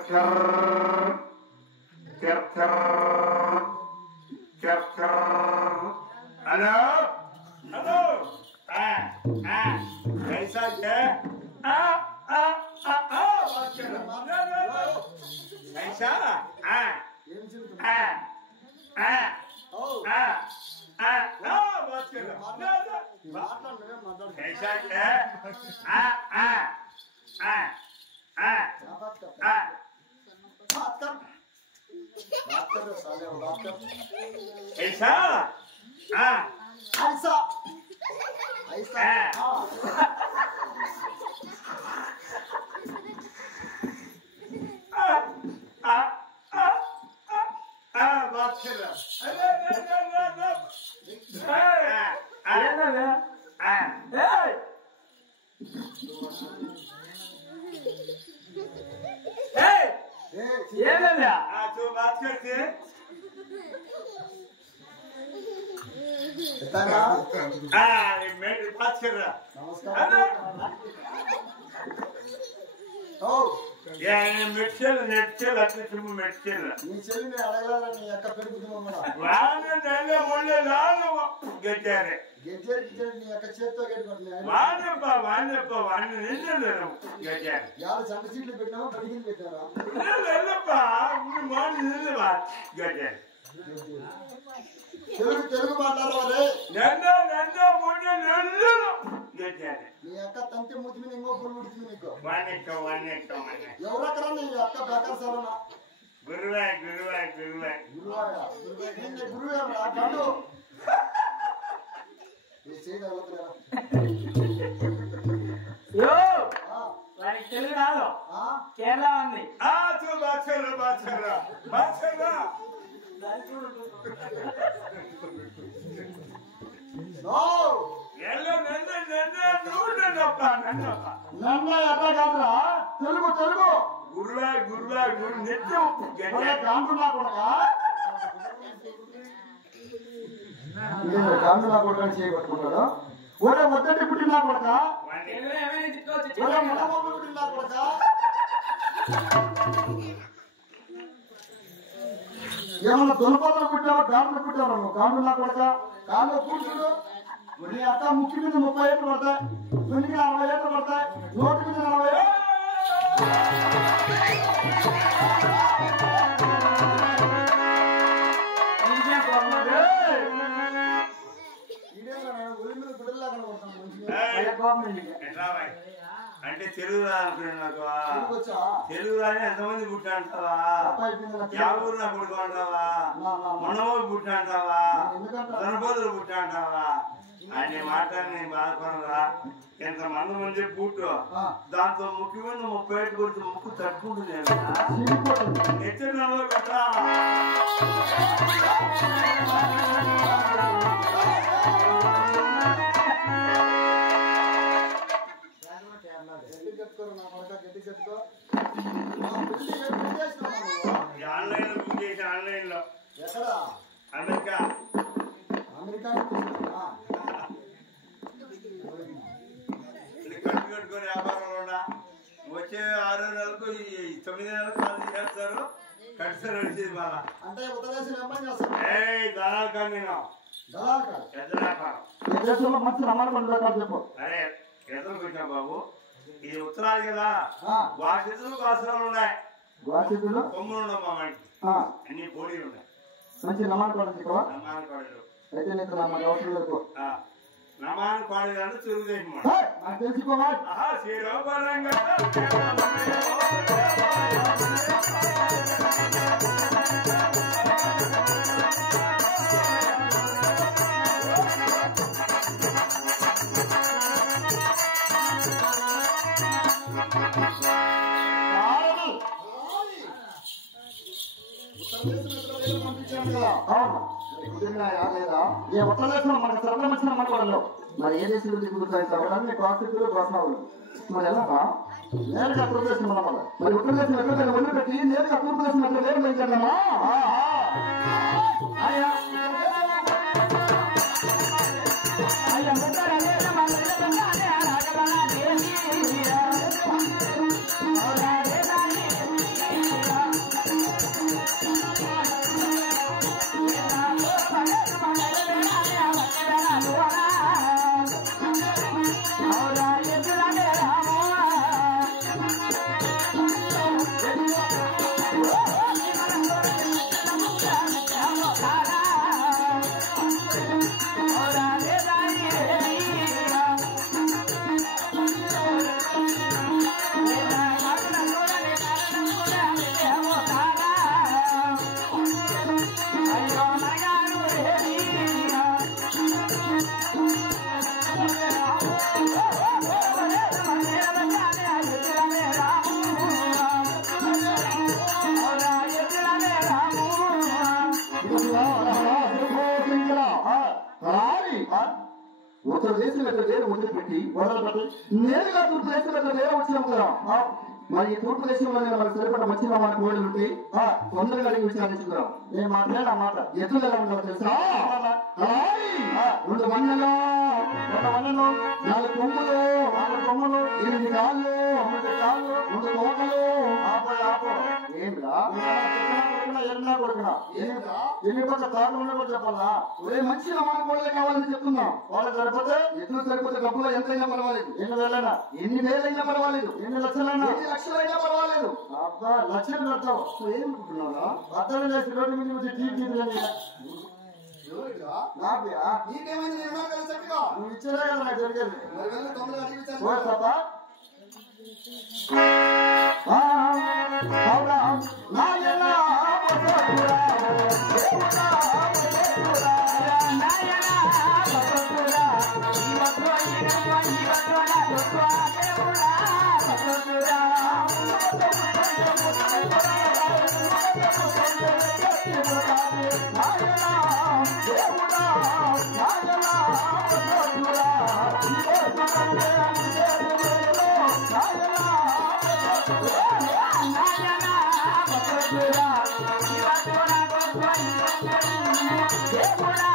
Hello hello कैसा है कैसा बात कर कैसा है ऐसा ऐसा ऐसा बात कर रहा तो बात करते मैं बात कर रहा మెడ్చల్ నెట్చల్ అట్లా చుమ్ము మెడ్చల్ నీ చెల్లిని అడగలారా నీ అక్క పెరుగుతుందమ్మా వాన నెల మొల్ల లాల గెట్టారే గెజ్జర్ నీ అక్క చేత్తో గెట్టుకుంటున్నా వానప్ప నిన్నలేను గెట్టారే యారు సంత సీట్లు పెట్టావా బడిగిని పెట్టారా నిన్నలేప్ప ఉన్ని మాని నిన్నవా గెట్టారే తెలుగు మాట్లాడవారే నన్న మొన్న నెల్లు గెట్టారే నీ అక్క తంతి మూతి మీద ఇంకో పురుగు ఉడుతుంది నీకు వానెక్క ఎవరక్కడ నీ అక్క బేకర్ సరనా గురువే గురువాయా నిన్న గురువే కాదు ఈ చేయి తగలతలేరా యో వానికి తెలుగు రాదు కేరళ ఉంది తూ బాత్ కర్ రా నో ఎల్లో నన్న నూడనప్ప నన్న ఎట్లా కాదురా తెలుగు గురువే నిత్యం గెట్టారే గాంధులా కొడక గాంధులా కొడక చేయబట్టుకున్నాడు ఒరే వద్దటి పుట్టినా కొడక ఒరే మొదమొక్క పుట్టినా కొడక ఏమన్నా దొరపాతలు పుట్టావా గాంధులు పుట్టావా నువ్వు గాంధులా కొడక కాళ్ళు కూర్చుడు నీ అక్క ముక్కి మీద 30 ఏళ్ళు పడతాయి తునికి 40 ఏళ్ళు పడతాయి నోటి మీద 40 ఏళ్ళు అంటే తెలుగు నాకు తెలుగు రాని ఎంతమంది పుట్టా అంటావా యావూరు నా పుట్టుకో అంటావా మొన్నమూరు పుట్టా అంటావా ధనపోతులు పుట్టా అంటావా అనే మాటలు నేను బాధపడరా ఎంతమంది ముందే పుట్టు దాంతో ముక్కు మీద 30 ఏళ్ళు కొడుతూ ముక్కు తట్టుకుంటుంది ఎత్తు నవ్వు పెట్టరా ఆన్లైన్ లో బుక్ చేసి ఆన్లైన్ లో అమెరికా కట్టు కట్టుకొని వ్యాపారంలో వచ్చే 6 నెలలకు 9 నెలలకు కాదు చేస్తారు కట్టారు వచ్చేది బాగా అంటే ఉత్తరదేశం అమ్మాయి చేస్తాను దళాలు కాదు నేను పెద్ద వ్యాపారం మంచి నమ్మకం చెప్పు అరే ఎదురుకు వచ్చా బాబు ఇది ఉత్తరాలు కదా వాసితులు కాసులు ఉన్నాయి కొమ్ములు ఉన్నాయి మా వాడికి అన్ని పోటీలు ఉన్నాయి మంచి నమాన్ కోడలు అయితే నీకు నమాన్ కోడలు అంటే తెలుగుదేశం నాకు తెలుసుకోవాలి శ్రీరామరంగా ఏ ఒక్క దేశంలో మనకు శ్రద్ధ వచ్చిన మనకు మరి ఏ దేశం నుంచి కుదురుతాయి కాస్తులు కోసమాలు మరి ఎలా నేరుగా తూర్పు దేశం ఉన్నమాట మరి ఉత్తర దేశం ఎక్కడ వదిలిపెట్టి నేరుగా తూర్పు దేశం ఎక్కడ లేదు పెంచాడమ్మా దేశం యొక్క వేరు వదిలిపెట్టి నేరుగా తూర్పు దేశం యొక్క వేరే వచ్చినాం కదా. మరి ఈ తూర్పు దేశంలో మనకు సరిపడ మంచిగా మన కోడలు ఉంటే తొందరగా అడిగి విచారించుకున్నాం. నేను మాట్లాడే ఆ మాట ఎదురు ఎలా ఉండాలో తెలుసా? 2 మన్నలు 4 కొమ్ములు 8 కాళ్ళు 2 తోకలు. ఏంద్రా ఎన్నా కొడుకున్నా ఎన్ని పక్క తాళ్ళు ఉన్నా కూడా చెప్పాలా? మంచిగా మన కోడలే కావాలని చెప్తున్నాం. వాళ్ళకి సరిపోతే డబ్బులో ఎంతైనా పర్వాలేదు, ఎన్ని వేలైనా పర్వాలేదు, ఎన్ని లక్షలైనా పర్వాలేదు. అబ్బా లక్షలు కడతావు ఏమనుకుంటున్నారా? అర్థం చేసి రోడ్డు మీద వచ్చి టీవీ నీకేమైంది? నువ్వు ఇచ్చేదే కదా నాకు జరిగేది. దేవుడా